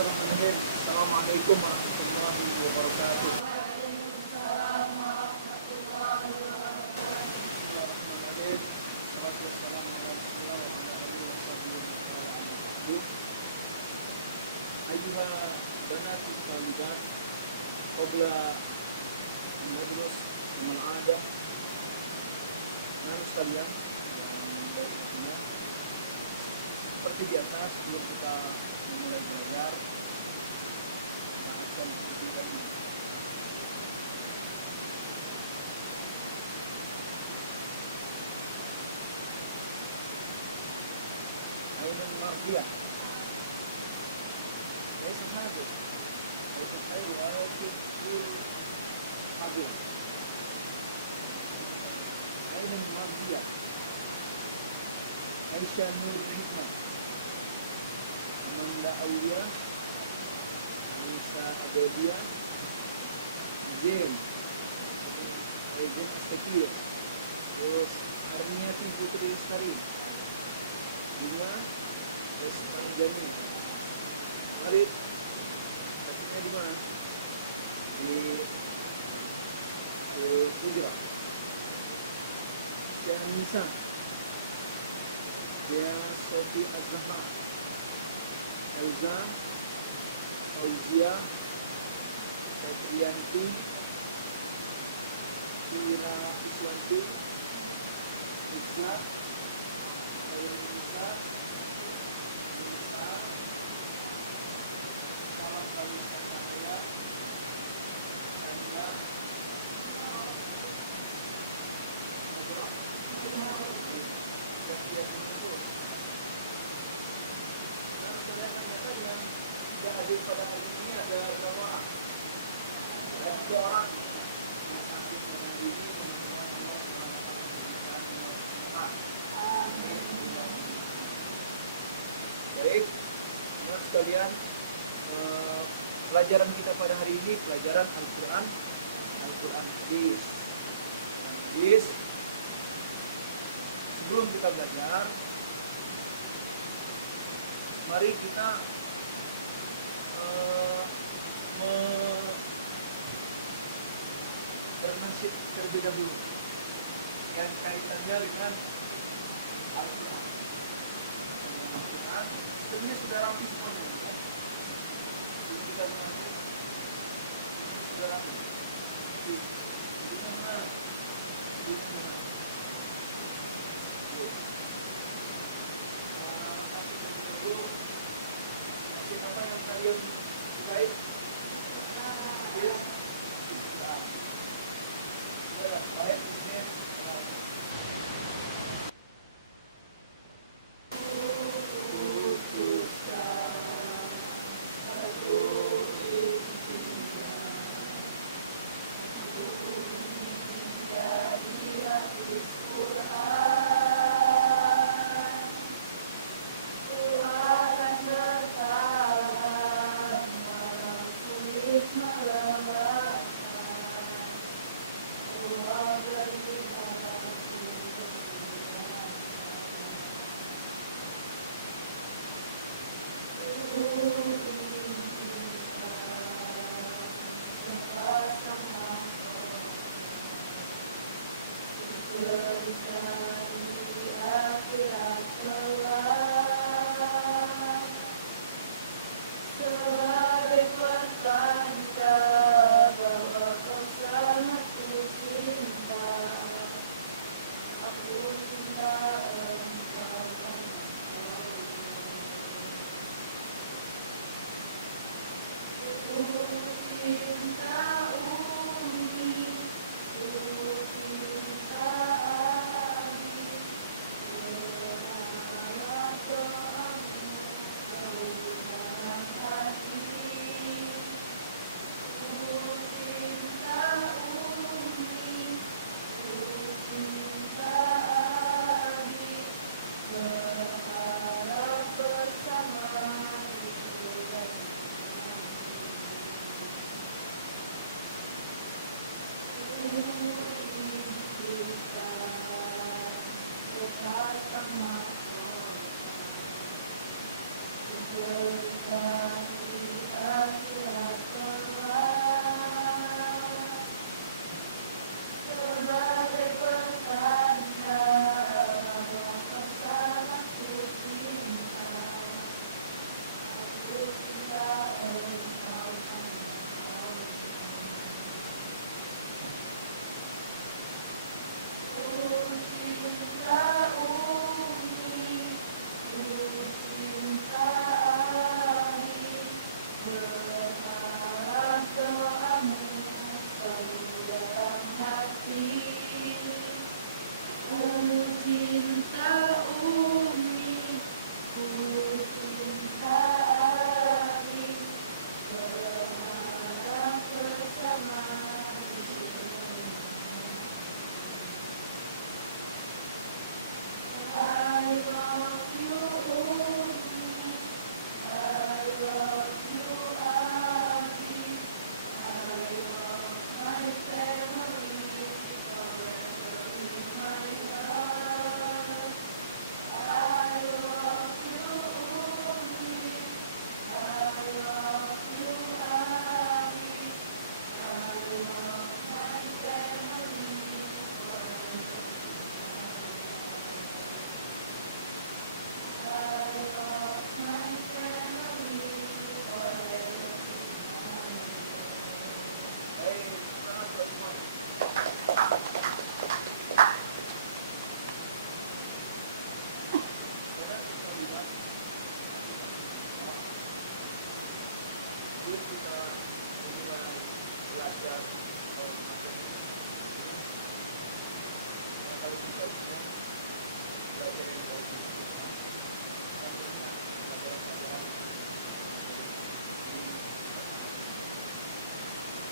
Bismillahirrahmanirrahim. Assalamualaikum warahmatullahi wabarakatuh. Bismillahirrahmanirrahim. Wassalatu wassalamu ala Rasulillah wa ala alihi wa sahbihi wa sallam. Ayyuha banati talibat, qabla nadrus amal ada. Nah, sekalian yang baiknya, seperti biasa sebelum kita memulai belajar, bahaskan seperti tadi. Ainul Mardiyah. Laisa hadis. Laisa hadis walakin hadis. Ainul Mardiyah. Aisyah Nur Hikmah. Amanda Aulia. Nisa Abedia. Zain Asakir. Terus Arniati Putri Lestari. Bunga Panjani. Mari, hatinya di mana? Di Hijrah. Dan Nisa. Dia Sofi Az-Zahra. Elza, Fauzia, Fetrianti, Kira Iswanti, Isla, Nisa, Salam Kalisa Cahaya, Chandra, yang tidak hadir pada hari ini ada berapa orang? Ada 2 orang yang sakit dengan diri teman-teman Allah SWT. Baik, teman sekalian, pelajaran kita pada hari ini pelajaran Al-Quran hadis. Sebelum kita belajar, mari kita bernasib terlebih dahulu yang kaitannya dengan Al-Quran. Sebenarnya sudah rapi semuanya, kan? Jadi kita bernasib sudah rapi. Di mana? Apa yang kalian sukai? Baik,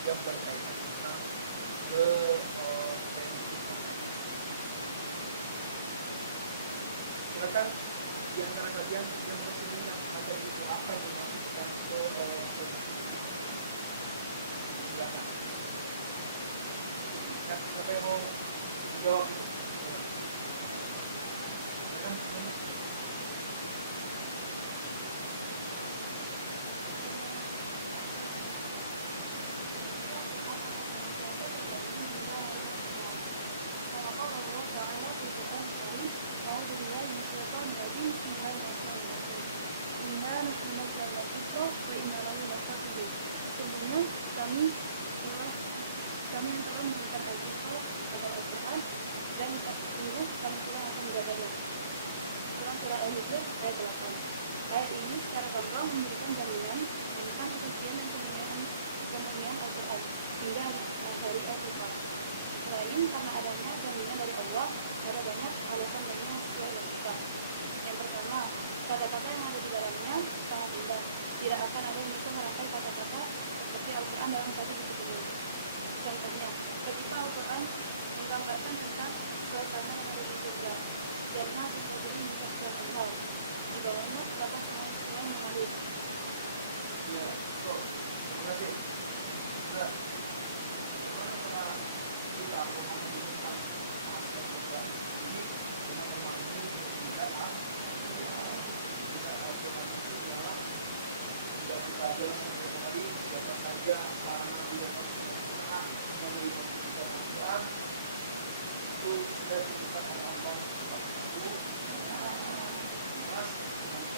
yang berkaitan tentang ke silakan di antara kalian yang masih ingat materi itu apa yang dimaksudkan ke silakan. Nah, siapa yang mau jawab? Sesungguhnya kami telah memberikan Al-Quran kepada Al-Quran dan sungguh kami telah akan menjaganya. Surah Al-Hijr ayat 8. Ayat ini secara gamblang memberikan jaminan tentang kesucian dan kemurnian Al-Quran hingga hari Al-Quran. Selain karena adanya jaminan dari Allah, ada banyak alasan lainnya sesuai logika. Yang pertama, kata-kata yang ada di dalamnya sangat indah. Tidak akan ada yang bisa merangkai kata-kata seperti Al-Quran dalam satu buku penuh. Contohnya, ketika Al-Quran menggambarkan tentang suasana yang ada di surga, Jannah negeri Mustaqilah Anhar, di bawahnya terdapat sungai-sungai mengalir. Ya, terima kasih. Nah, karena kita memahami tentang aspek surga ini dengan memahami tidak Al-Quran itu adalah tidak kita jelaskan sehari siapa saja para nabi dan Al-Quran yang menerima Al-Quran itu sudah ditentukan oleh Allah Subhanahu wa Ta'ala. Yang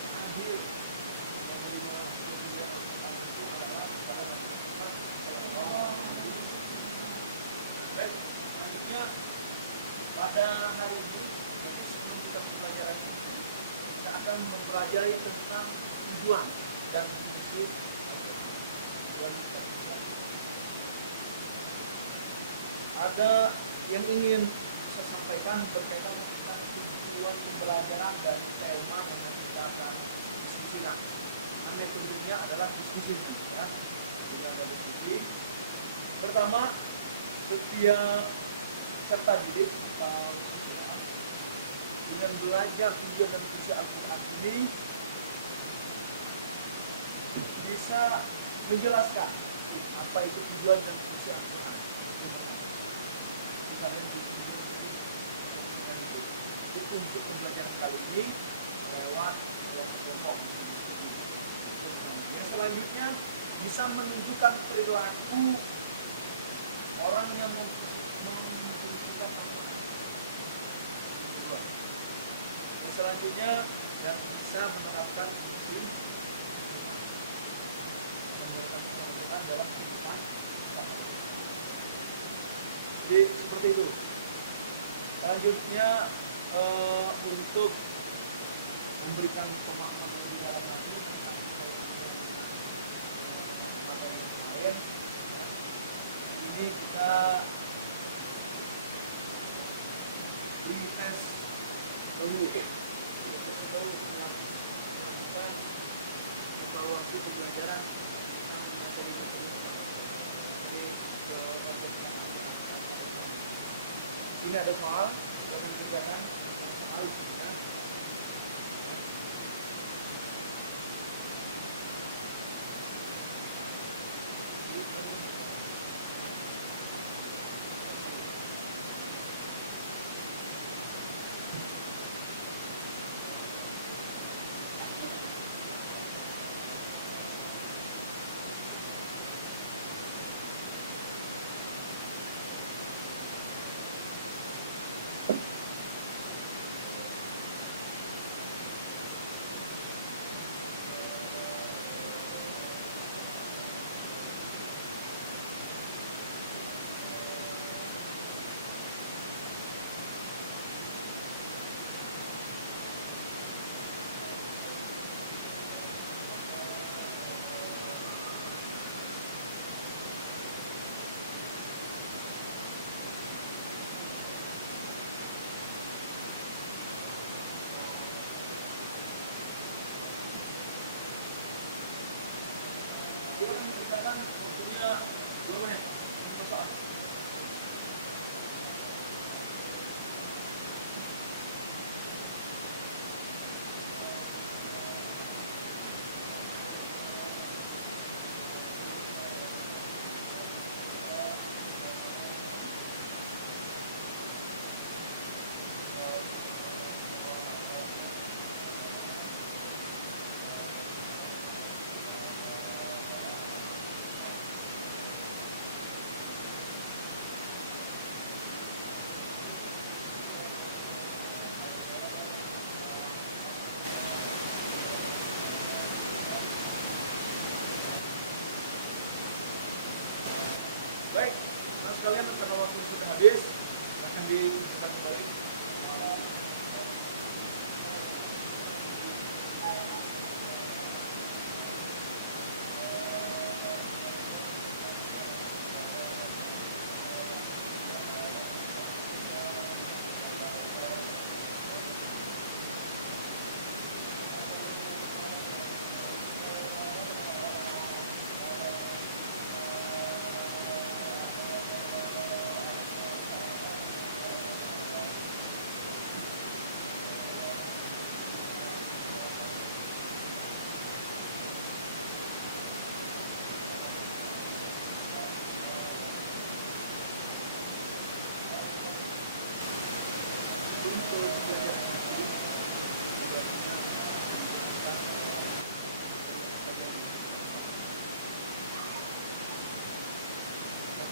terakhir yang menerima Al-Quran itu adalah para Nabi Muhammad Sallallahu Alaihi Wasallam. Baik, selanjutnya pada hari ini, jadi sebelum kita mempelajari ini, kita akan mempelajari tentang tujuan dan fungsi Al-Quran. Tujuan dan fungsi Al-Quran. Ada yang ingin saya sampaikan berkaitan tentang tujuan pembelajaran dan tema yang kita akan diskusikan. Nama tentunya adalah diskusi, ya. Tentunya ada diskusi. Pertama, setiap peserta didik atau siswa dengan belajar tujuan dan fungsi Al-Quran ini bisa menjelaskan apa itu tujuan dan fungsi Al-Quran. Misalnya itu untuk pembelajaran kali ini lewat kelompok. Yang selanjutnya bisa menunjukkan perilaku orang yang menunjukkan Al-Quran. Yang selanjutnya yang bisa menerapkan fungsi Al-Quran dalam kehidupan. Jadi seperti itu. Selanjutnya untuk memberikan pemahaman lebih dalam lagi tentang materi yang lain, ini kita tes dulu melakukan evaluasi pembelajaran tentang materi-materi jadi ini ada soal yang dikerjakan soal di sini, ya. Baik, nah sekalian karena waktu sudah habis, akan ditunjukkan kembali.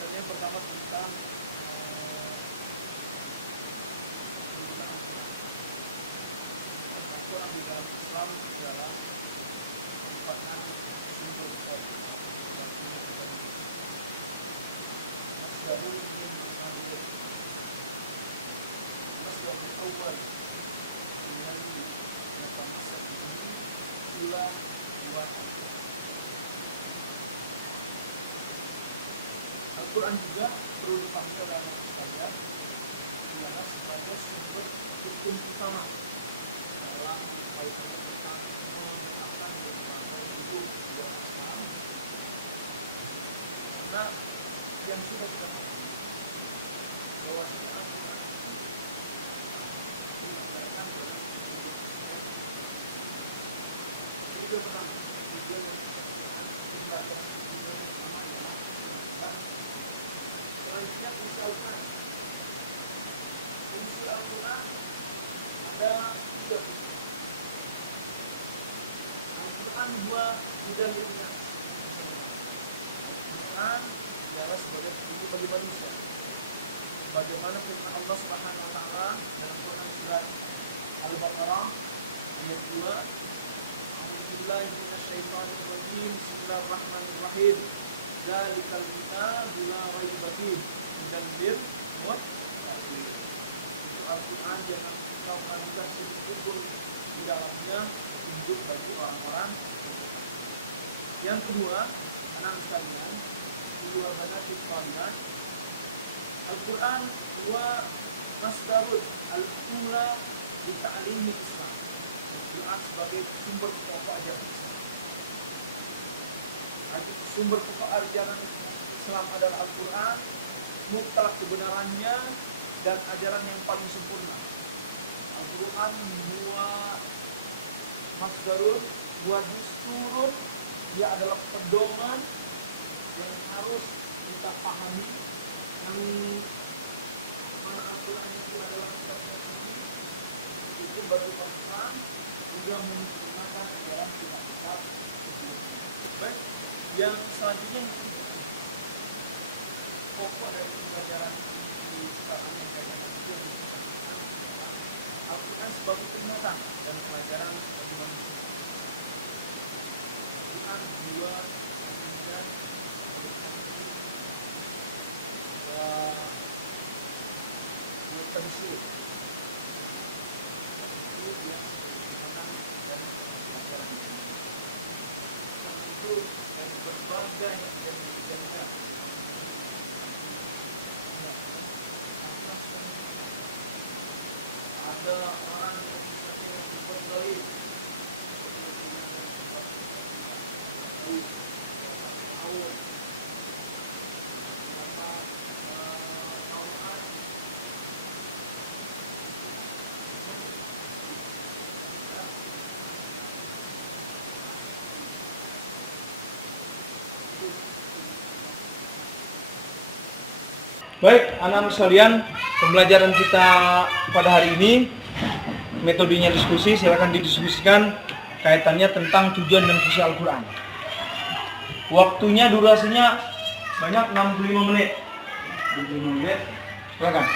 Yang pertama tentang Al-Quran di dalam Islam adalah merupakan sumber Asbabul min al-Awwal Asbabul Awwal dengan masa ini sila buatan. Al-Quran juga perlu dipahami oleh anak sekalian dianggap sebagai sumber hukum utama dalam kaitannya tentang menetapkan dan mengatur hidup dalam Islam. Karena yang sudah kita tahu bahwa Al-Quran diberikan dalam tujuan pertama, tujuan yang pembelajaran tujuan yang pertama adalah selanjutnya fungsi Al-Quran. Fungsi Al-Quran ada 3 fungsi. Al-Quran 2 bidang ilmiah. Al-Quran adalah sebagai petunjuk bagi manusia. Bagaimana firman Allah Subhanahu wa taala dalam Quran surat Al-Baqarah ayat 2, A'udzubillahi minasyaitonir rajim. Bismillahirrahmanirrahim. Dzalikal kitabu la raiba fihi hudal lil muttaqin. Itu Al-Quran yang engkau kandungkan sungguh di dalamnya petunjuk bagi orang-orang. Yang kedua, anak sekalian, dua banatik kalian, Al-Quran wa masdarul al-ula di ta'limi Islam. Al-Quran sebagai sumber pokok ajaran Islam. Sumber pokok ajaran Islam adalah Al-Quran, mutlak kebenarannya dan ajaran yang paling sempurna. Al-Quran wa masdarul wa dusturun, dia adalah pedoman yang harus kita pahami, yang mana Al-Quran itu adalah kitab suci. Itu bagi Islam juga menyempurnakan ajaran kitab-kitab sebelumnya. Baik, yang selanjutnya pokok dari pelajaran di Quran yang kaitannya itu Al-Quran sebagai peringatan dan pelajaran bagi manusia. Al-Quran juga menunjukkan tafsir itu yang digunakan dari pelajaran itu dari berbagai jenis. Ada orang yang misalnya berbuat zalim Baik, anak-anak sekalian, pembelajaran kita pada hari ini metodenya diskusi, silakan didiskusikan kaitannya tentang tujuan dan fungsi Al-Quran. Waktunya, durasinya banyak, 65 menit. 65 menit, silakan.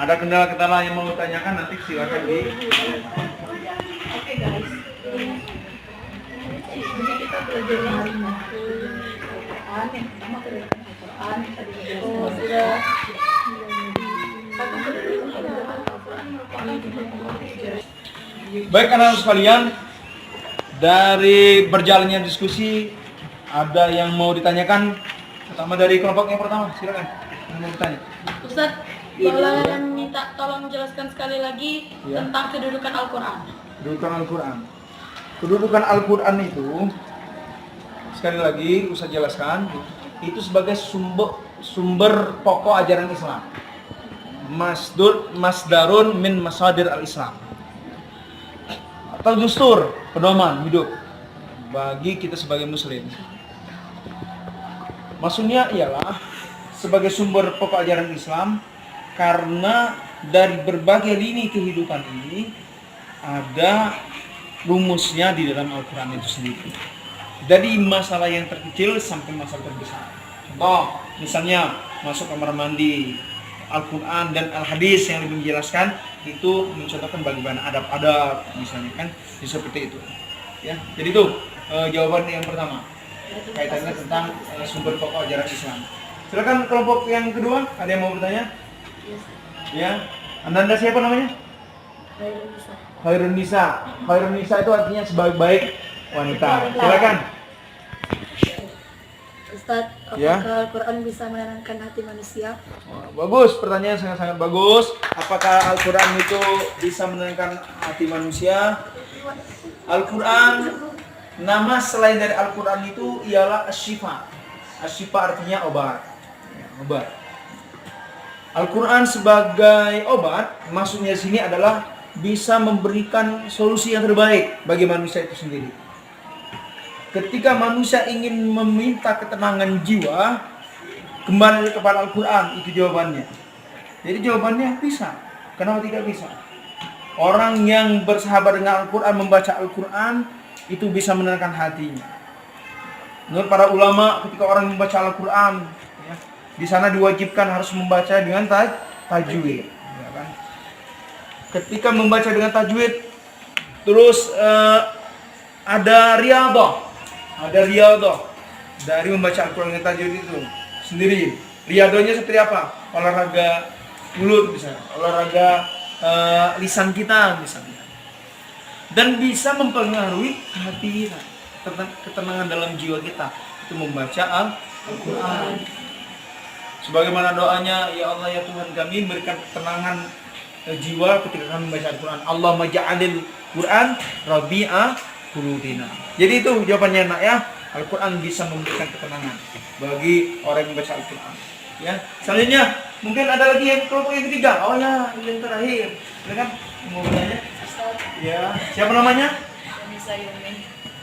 Ada kendala-kendala yang mau ditanyakan, nanti silakan di. Oke guys, ini kita belajar hari ini. Al-Quran, yang pertama kedudukan Al-Quran tadi sudah. Baik anak-anak sekalian, dari berjalannya diskusi ada yang mau ditanyakan? Pertama dari kelompok yang pertama, silakan. Yang mau bertanya. Ustadz, boleh minta tolong jelaskan sekali lagi Ya. tentang kedudukan Al-Quran. Kedudukan Al-Quran. Kedudukan Al-Quran itu, sekali lagi Ustaz jelaskan, itu sebagai sumber pokok ajaran Islam. Masdarun min masadir al-Islam. Atau dustur, pedoman hidup bagi kita sebagai muslim. Maksudnya ialah sebagai sumber pokok ajaran Islam, karena dari berbagai lini kehidupan ini ada rumusnya di dalam Al-Quran itu sendiri. Dari masalah yang terkecil sampai masalah terbesar. Contoh, misalnya masuk kamar mandi, Al-Quran dan Al-Hadis yang lebih menjelaskan itu mencontohkan bagaimana adab-adab misalnya kan, seperti itu. Ya, jadi itu jawaban yang pertama kaitannya tentang sumber pokok ajaran Islam. Silakan kelompok yang kedua, ada yang mau bertanya? Ya, Anda siapa namanya? Khairun Nisa. Khairun Nisa itu artinya sebaik-baik wanita. Silakan. Ustadz, apakah Ya. Al-Quran bisa menenangkan hati manusia? Wah, bagus, pertanyaan sangat-sangat bagus. Apakah Al-Quran itu bisa menenangkan hati manusia? Al-Quran, nama selain dari Al-Quran itu ialah Asy-Syifa. Asy-Syifa artinya obat. Ya, obat. Al-Quran sebagai obat, maksudnya sini adalah bisa memberikan solusi yang terbaik bagi manusia itu sendiri. Ketika manusia ingin meminta ketenangan jiwa, kembali kepada Al-Quran, itu jawabannya. Jadi jawabannya bisa. Kenapa tidak bisa? Orang yang bersahabat dengan Al-Quran, membaca Al-Quran, itu bisa menenangkan hatinya. Menurut para ulama, ketika orang membaca Al-Quran, ya, di sana diwajibkan harus membaca dengan tajwid. Ya kan? Ketika membaca dengan tajwid, terus ada riyadhah dari membaca Al-Quran dengan tajwid itu sendiri. Riyadhahnya seperti apa? Olahraga mulut misalnya, olahraga lisan kita misalnya, dan bisa mempengaruhi hati kita, ketenangan dalam jiwa kita itu membaca Al-Quran. Sebagaimana doanya, ya Allah ya Tuhan kami, berikan ketenangan jiwa ketika kami membaca Al-Quran. Allah maja'alil Quran rabi'a qulubina. Jadi itu jawabannya nak ya. Al-Quran bisa memberikan ketenangan bagi orang yang membaca Al-Quran. Ya, selanjutnya mungkin ada lagi yang kelompok yang ketiga. Oh ya, yang terakhir. Silakan mau bertanya. Ya, siapa namanya? Candi Sayumi.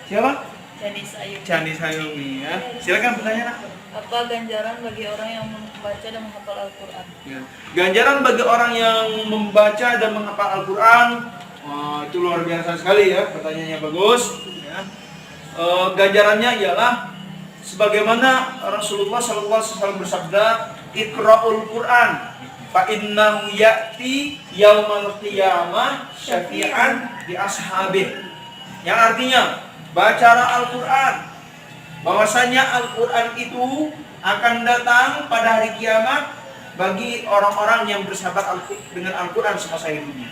Siapa? Candi Sayumi. Candi Sayumi ya. Silakan bertanya nak. Apa ganjaran bagi orang yang membaca dan menghafal Al-Quran? Ya. Ganjaran bagi orang yang membaca dan menghafal Al-Quran. Wah, itu luar biasa sekali ya. Pertanyaannya bagus. Ya. Ganjarannya ialah sebagaimana Rasulullah SAW bersabda, Iqra'ul Quran fa innahu ya'ti yaumal qiyamah syafi'an di ashabih. Yang artinya, bacalah Al-Quran, bahwasanya Al-Quran itu akan datang pada hari kiamat bagi orang-orang yang bersahabat dengan Al-Quran semasa hidupnya.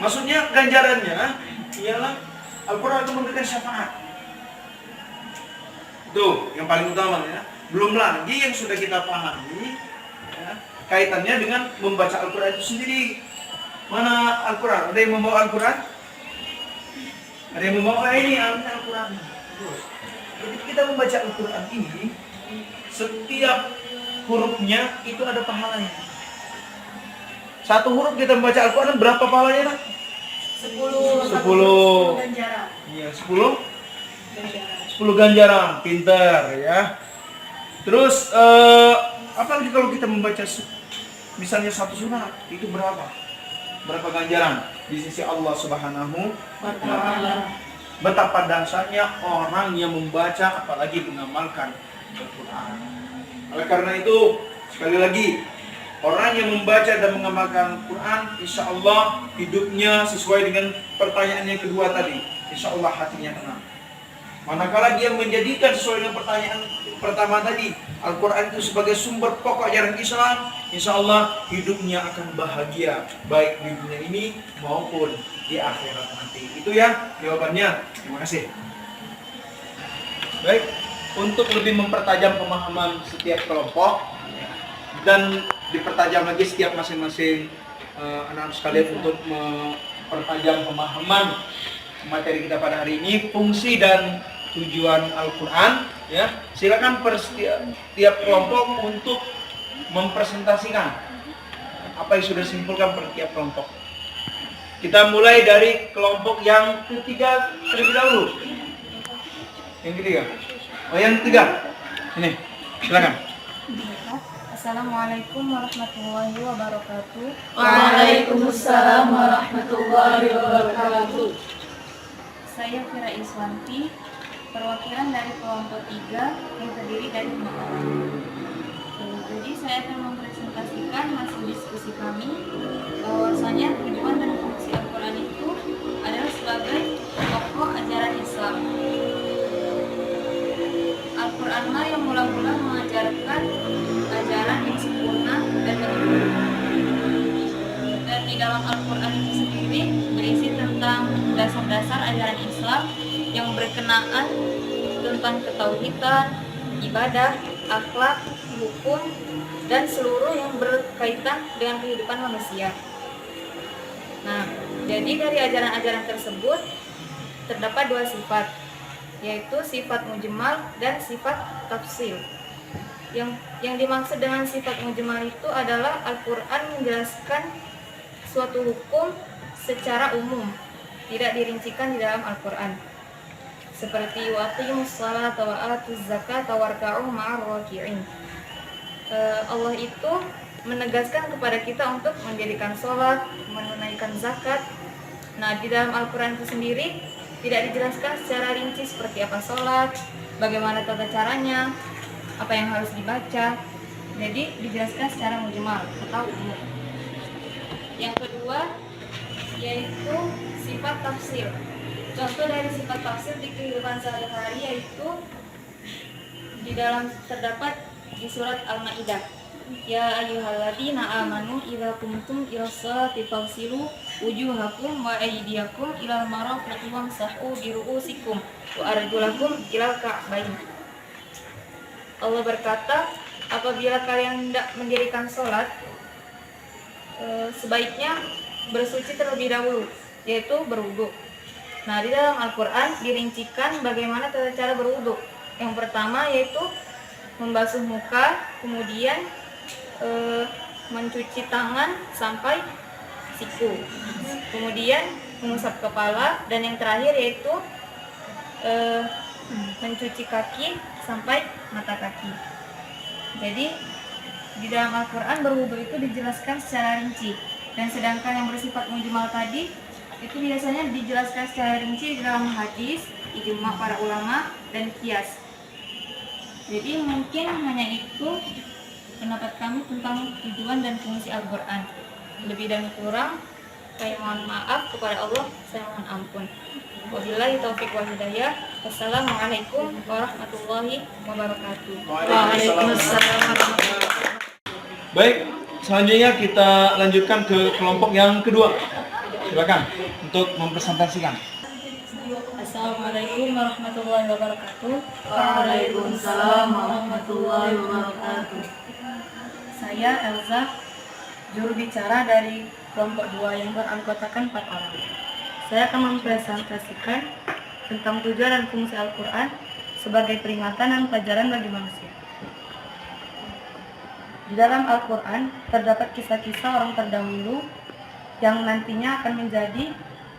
Maksudnya ganjarannya ialah Al-Quran itu memberikan syafaat. Itu yang paling utama ya. Belum lagi yang sudah kita pahami ya, kaitannya dengan membaca Al-Quran itu sendiri. Mana Al-Quran? Ada yang membawa Al-Quran? Ada yang membawa ini Al-Quran. Jadi kita membaca Al-Quran ini, setiap hurufnya itu ada pahalanya. Satu huruf kita membaca Al-Quran berapa pahalanya nak? 10 ganjaran. Iya, 10 ganjaran, pintar ya. Terus apalagi kalau kita membaca misalnya satu surat, itu berapa ganjaran di sisi Allah Subhanahu wa Ta'ala. Betapa dahsyatnya orang yang membaca apalagi mengamalkan Al-Quran. Oleh karena itu, sekali lagi, orang yang membaca dan mengamalkan Al-Quran, insya Allah hidupnya sesuai dengan pertanyaan yang kedua tadi. Insya Allah hatinya tenang. Manakala dia menjadikan sesuai dengan pertanyaan pertama tadi, Al-Quran itu sebagai sumber pokok ajaran Islam, insya Allah hidupnya akan bahagia, baik di dunia ini maupun di akhirat nanti. Itu ya jawabannya. Terima kasih. Baik, untuk lebih mempertajam pemahaman setiap kelompok dan dipertajam lagi setiap masing-masing anak-anak sekalian untuk mempertajam pemahaman materi kita pada hari ini, fungsi dan tujuan Al-Quran, ya. Silakan tiap kelompok untuk mempresentasikan apa yang sudah disimpulkan per tiap kelompok. Kita mulai dari kelompok yang ketiga terlebih dahulu. Yang ketiga. Oh, yang ketiga. Ini, silakan. Assalamualaikum warahmatullahi wabarakatuh. Waalaikumsalam warahmatullahi wabarakatuh. Saya Fira Iswanti, perwakilan dari kelompok 3 yang terdiri dari 5 orang. Jadi saya akan mempresentasikan hasil diskusi kami bahwasanya tujuan dan fungsi Al-Quran itu adalah sebagai pokok ajaran Islam. Al-Quran yang mula-mula mengajarkan ajaran yang sempurna dan menyeluruh. Dan di dalam Al-Quran itu sendiri berisi tentang dasar-dasar ajaran Islam yang berkenaan tentang ketauhidan, ibadah, akhlak, hukum, dan seluruh yang berkaitan dengan kehidupan manusia. Nah, jadi dari ajaran-ajaran tersebut terdapat 2 sifat, yaitu sifat mujmal dan sifat tafsil. Yang dimaksud dengan sifat mujmal itu adalah Al-Quran menjelaskan suatu hukum secara umum, tidak dirincikan di dalam Al-Quran. Seperti waqimus shalata wa atuz zakata warka'u ma'ar raki'in. Allah itu menegaskan kepada kita untuk mendirikan sholat, menunaikan zakat. Nah, di dalam Al-Quran itu sendiri tidak dijelaskan secara rinci seperti apa sholat, bagaimana tata caranya, apa yang harus dibaca. Jadi dijelaskan secara mujmal atau umum. Yang kedua yaitu sifat tafsir. Contoh dari sifat tafsir di kehidupan sehari-hari yaitu di dalam terdapat di surat Al-Maidah. Ya ayyuhalladzina amanu idza qumtum ila sholati faghsilu wujuhakum wa aydiyakum ilal marafiqi wamsahu bi ru'usikum wa arjulakum ilal ka'bayn. Allah berkata, apabila kalian hendak mendirikan sholat, sebaiknya bersuci terlebih dahulu, yaitu berwudu. Nah, di dalam Al-Quran dirincikan bagaimana tata cara berwudu. Yang pertama yaitu membasuh muka, kemudian mencuci tangan sampai siku, kemudian mengusap kepala, dan yang terakhir yaitu mencuci kaki sampai mata kaki. Jadi di dalam Al-Quran berwudu itu dijelaskan secara rinci, dan sedangkan yang bersifat mujmal tadi itu biasanya dijelaskan secara rinci di dalam hadis, ijma para ulama, dan qiyas. Jadi mungkin hanya itu pendapat kami tentang tujuan dan fungsi Al-Quran. Lebih dan kurang saya mohon maaf kepada Allah, saya mohon ampun. Wabillahi taufiq wal hidayah. Wassalamualaikum warahmatullahi wabarakatuh. Waalaikumsalam warahmatullahi wabarakatuh. Baik, selanjutnya kita lanjutkan ke kelompok yang kedua. Silakan untuk mempresentasikan. Assalamualaikum warahmatullahi wabarakatuh. Waalaikumsalam warahmatullahi wabarakatuh. Saya Elza, juru bicara dari kelompok 2 yang beranggotakan 4 orang. Saya akan mempresentasikan tentang tujuan dan fungsi Al-Quran sebagai peringatan dan pelajaran bagi manusia. Di dalam Al-Quran terdapat kisah-kisah orang terdahulu yang nantinya akan menjadi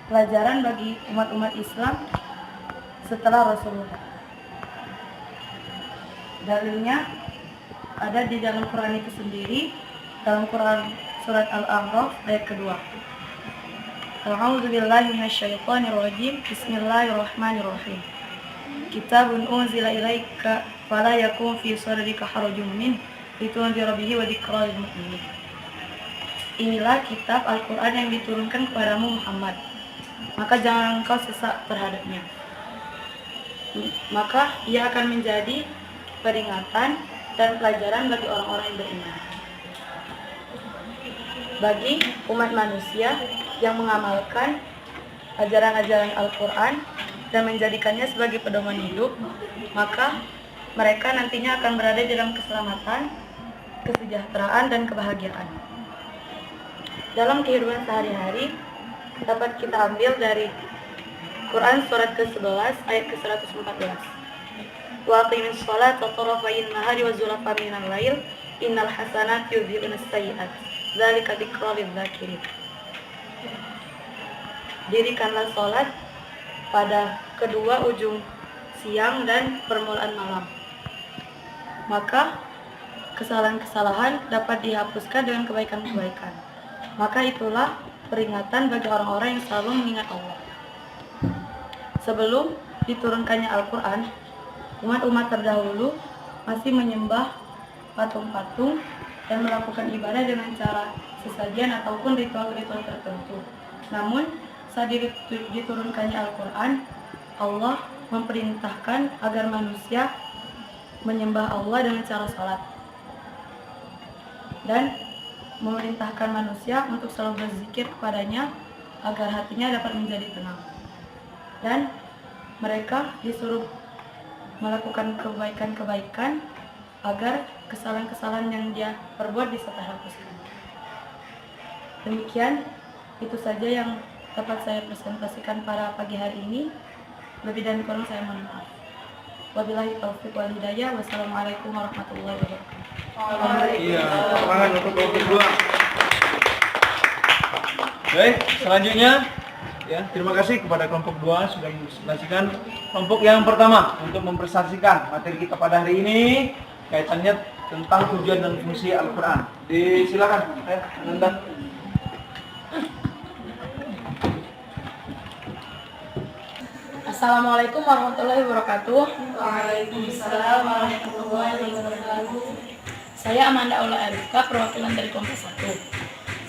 pelajaran bagi umat-umat Islam setelah Rasulullah. Dalilnya ada di dalam Quran itu sendiri, dalam Quran surat Al-A'raf ayat kedua. A'udzubillahi minasyaitonirrajim. Bismillahirrahmanirrahim. Kitabun unzila ilaika fala yakun fi sadrika harajun min litunzira bihi wa dzikra lil mu'minin. Inilah kitab Al-Quran yang diturunkan kepadamu Muhammad, maka jangan engkau sesak terhadapnya. maka ia akan menjadi peringatan dan pelajaran bagi orang-orang yang beriman. Bagi umat manusia yang mengamalkan ajaran-ajaran Al-Quran dan menjadikannya sebagai pedoman hidup, maka mereka nantinya akan berada dalam keselamatan, kesejahteraan, dan kebahagiaan. Dalam kehidupan sehari-hari, dapat kita ambil dari Quran surat ke-11 ayat ke-114. Wa aqimis sholata tarafayn nahari wa zulafan minal lail innal hasanati yudhibun as-sayyi'at dzalika dzikra lidz-dzakirin. Dirikanlah sholat pada kedua ujung siang dan permulaan malam, maka kesalahan-kesalahan dapat dihapuskan dengan kebaikan-kebaikan. Maka itulah peringatan bagi orang-orang yang selalu mengingat Allah. Sebelum diturunkannya Al-Quran, umat-umat terdahulu masih menyembah patung-patung dan melakukan ibadah dengan cara sesajian ataupun ritual-ritual tertentu. Namun, saat diturunkannya Al-Quran, Allah memerintahkan agar manusia menyembah Allah dengan cara salat dan memerintahkan manusia untuk selalu berzikir kepadanya agar hatinya dapat menjadi tenang. Dan mereka disuruh melakukan kebaikan-kebaikan agar kesalahan-kesalahan yang dia perbuat bisa terhapuskan. Demikian, itu saja yang dapat saya presentasikan pada pagi hari ini. Lebih dan kurang saya mohon maaf. Wabillahi taufiq wal hidayah. Wassalamualaikum warahmatullahi wabarakatuh. Iya, tangan untuk kelompok 2. Baik, selanjutnya ya, terima kasih kepada kelompok 2 sudah mempresentasikan kelompok yang pertama untuk mempresentasikan materi kita pada hari ini kaitannya tentang tujuan dan fungsi Al-Quran. Silakan, Ananda. Assalamualaikum warahmatullahi wabarakatuh. Waalaikumsalam warahmatullahi wabarakatuh. Saya Amanda Aula Erika, perwakilan dari kelompok 1.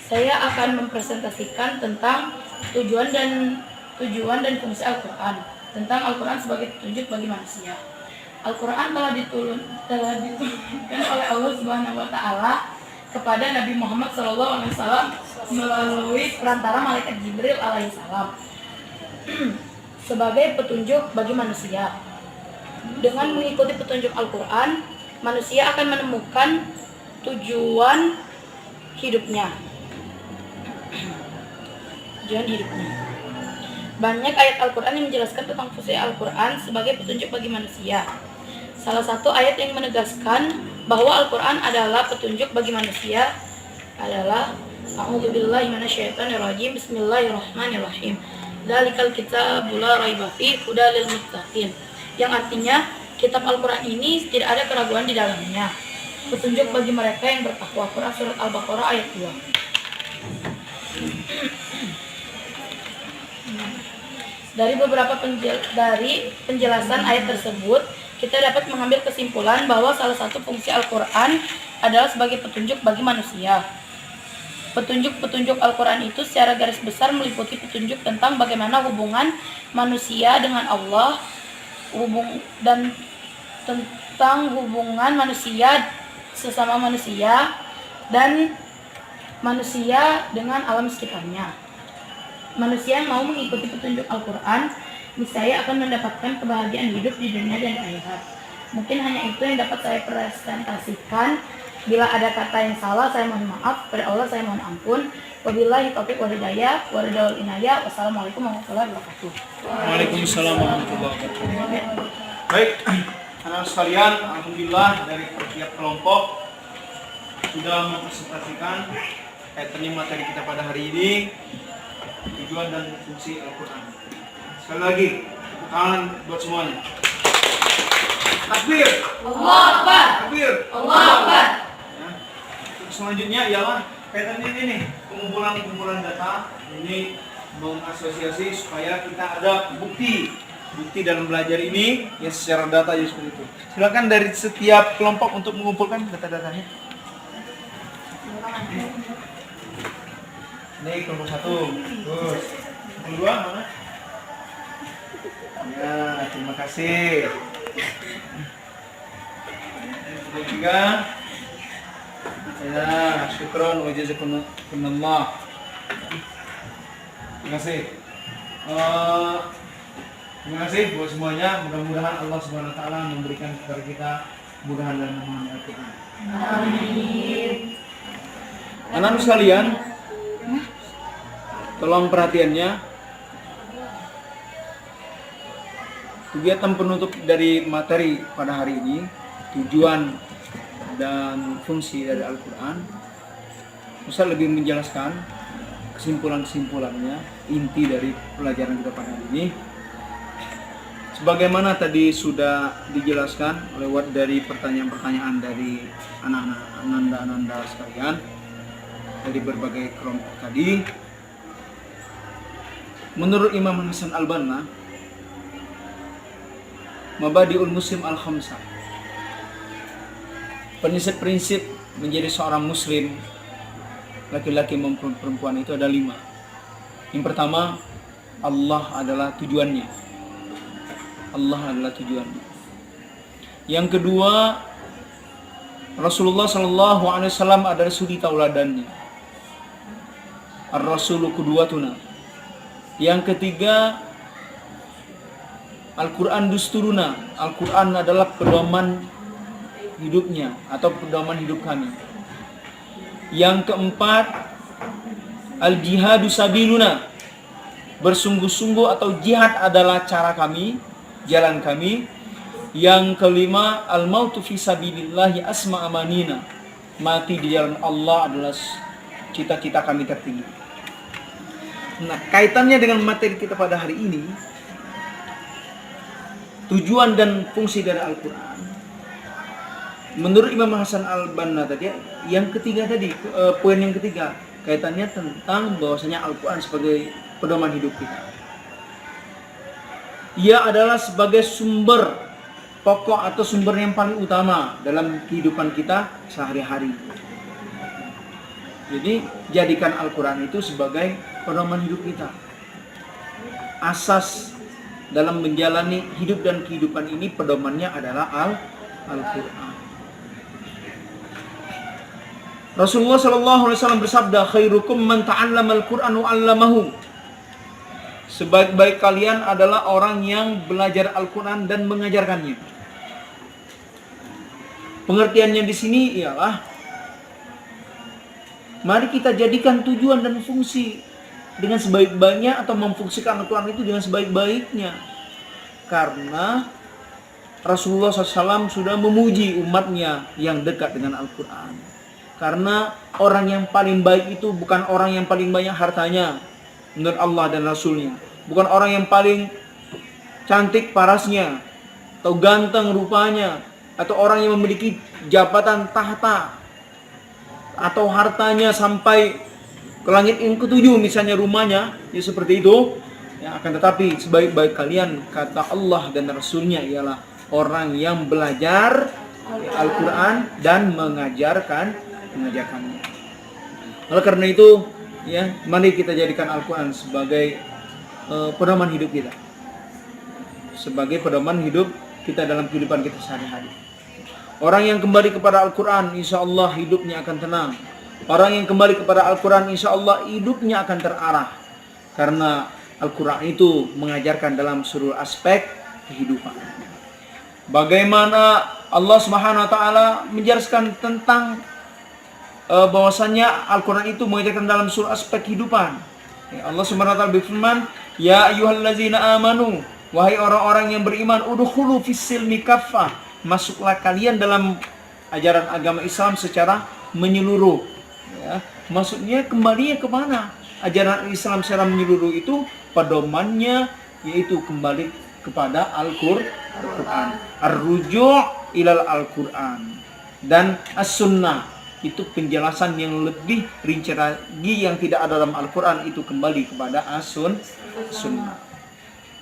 Saya akan mempresentasikan tentang tujuan dan fungsi Al-Quran, tentang Al-Quran sebagai petunjuk bagi manusia. Al-Quran telah diturunkan oleh Allah Subhanahu wa Ta'ala kepada Nabi Muhammad SAW melalui perantara malaikat Jibril alaihissalam sebagai petunjuk bagi manusia. Dengan mengikuti petunjuk Al-Quran, manusia akan menemukan tujuan hidupnya. Banyak ayat Al-Quran yang menjelaskan tentang fungsi Al-Quran sebagai petunjuk bagi manusia. Salah satu ayat yang menegaskan bahwa Al-Quran adalah petunjuk bagi manusia adalah A'udzubillahi minasyaitonirrajim. Bismillahirrahmanirrahim. Dzalikal kitabul la raiba fihi hudal lil muttaqin. Yang artinya kitab Al-Quran ini tidak ada keraguan di dalamnya, petunjuk bagi mereka yang bertakwa. Quran surat Al-Baqarah ayat 2. Dari beberapa penjelasan ayat tersebut, kita dapat mengambil kesimpulan bahwa salah satu fungsi Al-Quran adalah sebagai petunjuk bagi manusia. Petunjuk-petunjuk Al-Quran itu secara garis besar meliputi petunjuk tentang bagaimana hubungan manusia dengan Allah, dan tentang hubungan manusia sesama manusia dan manusia dengan alam sekitarnya. Manusia yang mau mengikuti petunjuk Al-Quran niscaya akan mendapatkan kebahagiaan hidup di dunia dan akhirat. Mungkin hanya itu yang dapat saya presentasikan. Bila ada kata yang salah, saya mohon maaf. Pada Allah saya mohon ampun. Wabillahi taufiq wal hidayah wa ridwal inayah. Wassalamualaikum warahmatullahi wabarakatuh. Waalaikumsalam warahmatullahi wabarakatuh. Baik, anak sekalian, alhamdulillah dari setiap kelompok sudah mempresentasikan kaitannya materi kita pada hari ini, tujuan dan fungsi Al-Quran. Sekali lagi, tepuk tangan buat semuanya. Takbir. Allahu Akbar. Takbir. Allahu Akbar. Selanjutnya ialah kaitannya ini nih, kumpulan data ini mengasosiasi supaya kita ada bukti dalam belajar ini ya secara data ya seperti itu. Silakan dari setiap kelompok untuk mengumpulkan data-datanya. Ini kelompok 1, terus kelompok 2 mana? Ya, terima kasih. Yang ketiga. Ya, syukron wa jazakumullah. Terima kasih. Terima kasih buat semuanya. Mudah-mudahan Allah Subhanahu wa taala memberikan kepada kita kemudahan dan memahami Al-Qur'an. Amin. Anak-anak sekalian, tolong perhatiannya. Kegiatan penutup dari materi pada hari ini, tujuan dan fungsi dari Al-Quran, Ustaz lebih menjelaskan kesimpulan-kesimpulannya, inti dari pelajaran kita pada hari ini. Sebagaimana tadi sudah dijelaskan lewat dari pertanyaan-pertanyaan dari anak-anak ananda-ananda sekalian dari berbagai kelompok tadi. Menurut Imam Hasan Al-Banna, Mabadi'ul Muslim Al-Khamsah, prinsip-prinsip menjadi seorang muslim laki-laki maupun perempuan itu ada 5. Yang pertama, Allah adalah tujuannya. Allah adalah tujuannya. Yang kedua, Rasulullah SAW adalah suri tauladannya. Ar-Rasulu qudwatuna. Yang ketiga, Al-Quran dusturuna. Al-Quran adalah pedoman hidupnya atau pedoman hidup kami. Yang keempat, Al-Jihadu sabiluna. Bersungguh-sungguh atau jihad adalah cara kami, jalan kami. Yang kelima, Al-Mautu fi sabilillahi asma amanina. Mati di jalan Allah adalah cita-cita kami tertinggi. Nah, kaitannya dengan materi kita pada hari ini, tujuan dan fungsi dari Al-Quran, menurut Imam Hasan Al-Banna tadi, yang ketiga tadi, poin yang ketiga, kaitannya tentang bahwasanya Al-Quran sebagai pedoman hidup kita. Ia adalah sebagai sumber pokok atau sumber yang paling utama dalam kehidupan kita sehari-hari. Jadi jadikan Al-Quran itu sebagai pedoman hidup kita. Asas dalam menjalani hidup dan kehidupan ini pedomannya adalah Al-Quran. Rasulullah SAW bersabda, khairukum man ta'allama al-Quran wa 'allamahu. Sebaik-baik kalian adalah orang yang belajar Al-Quran dan mengajarkannya. Pengertiannya di sini ialah, mari kita jadikan tujuan dan fungsi dengan sebaik-baiknya atau memfungsikan Al-Quran itu dengan sebaik-baiknya. Karena Rasulullah SAW sudah memuji umatnya yang dekat dengan Al-Quran. Karena orang yang paling baik itu bukan orang yang paling banyak hartanya menurut Allah dan Rasulnya. Bukan orang yang paling cantik parasnya atau ganteng rupanya, atau orang yang memiliki jabatan tahta atau hartanya sampai ke langit yang ketujuh misalnya rumahnya, ya seperti itu. Ya, akan tetapi sebaik-baik kalian, kata Allah dan Rasulnya, ialah orang yang belajar Al-Quran dan mengajarkannya. Oleh karena itu, ya, mari kita jadikan Al-Quran sebagai pedoman hidup kita, sebagai pedoman hidup kita dalam kehidupan kita sehari-hari. Orang yang kembali kepada Al-Quran, insya Allah hidupnya akan tenang. Orang yang kembali kepada Al-Quran, insya Allah hidupnya akan terarah. Karena Al-Quran itu mengajarkan dalam seluruh aspek kehidupan. Bagaimana Allah Subhanahu wa taala menjelaskan tentang bahwasannya Al-Quran itu mengajarkan dalam seluruh aspek kehidupan. Allah Subhanahu wa taala berfirman, "Ya ayyuhallazina amanu," wahai orang-orang yang beriman, "udkhulu fis-silmi kaffah," masuklah kalian dalam ajaran agama Islam secara menyeluruh. Ya, maksudnya kembalinya kemana? Ajaran Islam secara menyeluruh itu pedomannya yaitu kembali kepada Al-Quran. Ar-ruju' ilal Al-Quran dan As-Sunnah. Itu penjelasan yang lebih rinci lagi yang tidak ada dalam Al-Quran, itu kembali kepada As-Sunnah.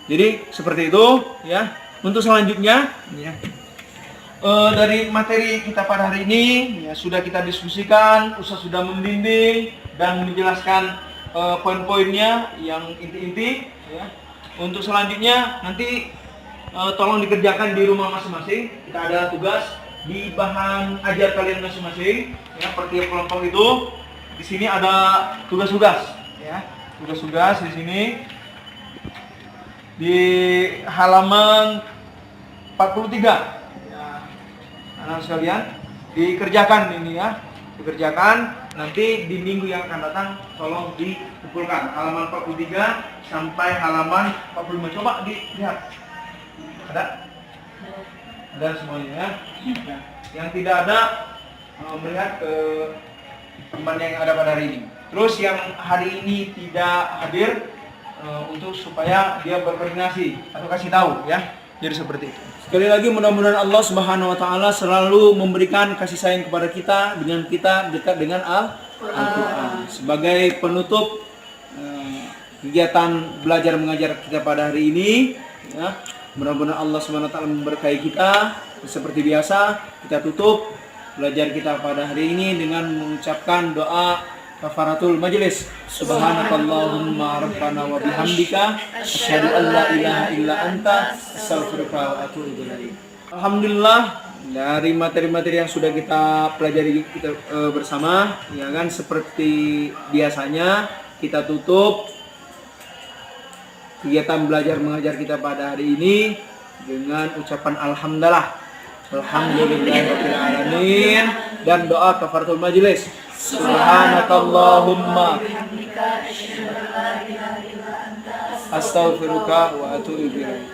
Jadi seperti itu, ya. Untuk selanjutnya, ya, dari materi kita pada hari ini, ya, sudah kita diskusikan, Ustaz sudah membimbing dan menjelaskan poin-poinnya yang inti-inti. Ya. Untuk selanjutnya nanti tolong dikerjakan di rumah masing-masing. Kita ada tugas di bahan ajar kalian masing-masing. Ya, per tiap kelompok itu di sini ada tugas-tugas. Ya, tugas-tugas di sini di halaman 43. Ya, anak sekalian dikerjakan ini ya, dikerjakan. Nanti di minggu yang akan datang tolong dikumpulkan halaman 43 sampai halaman 45. Coba dilihat. Ada semuanya ya. Nah, yang tidak ada melihat ke teman yang ada pada hari ini. Terus yang hari ini tidak hadir untuk supaya dia berkoordinasi atau kasih tahu ya. Jadi seperti itu. Sekali lagi mudah-mudahan Allah Subhanahu wa taala selalu memberikan kasih sayang kepada kita dengan kita dekat dengan Al-Qur'an. Sebagai penutup kegiatan belajar mengajar kita pada hari ini ya. Mudah-mudahan Allah Subhanahu wa taala memberkahi kita. Seperti biasa kita tutup belajar kita pada hari ini dengan mengucapkan doa kafaratul majlis. Subhanakallahumma rabbana wa bihamdika asyhadu an la ilaha illa anta astaghfiruka wa atubu ilaik. Alhamdulillah dari materi-materi yang sudah kita pelajari kita bersama ya kan, seperti biasanya kita tutup kegiatan belajar mengajar kita pada hari ini dengan ucapan alhamdulillah. Alhamdulillahirabbil alamin dan doa kafaratul majlis. Subhanakallahumma astaghfiruka wa atubu ilaik.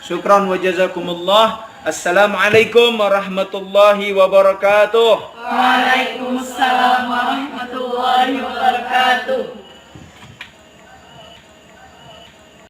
Syukran wa jazakumullah. Assalamualaikum warahmatullahi wabarakatuh. Waalaikumsalam warahmatullahi wabarakatuh.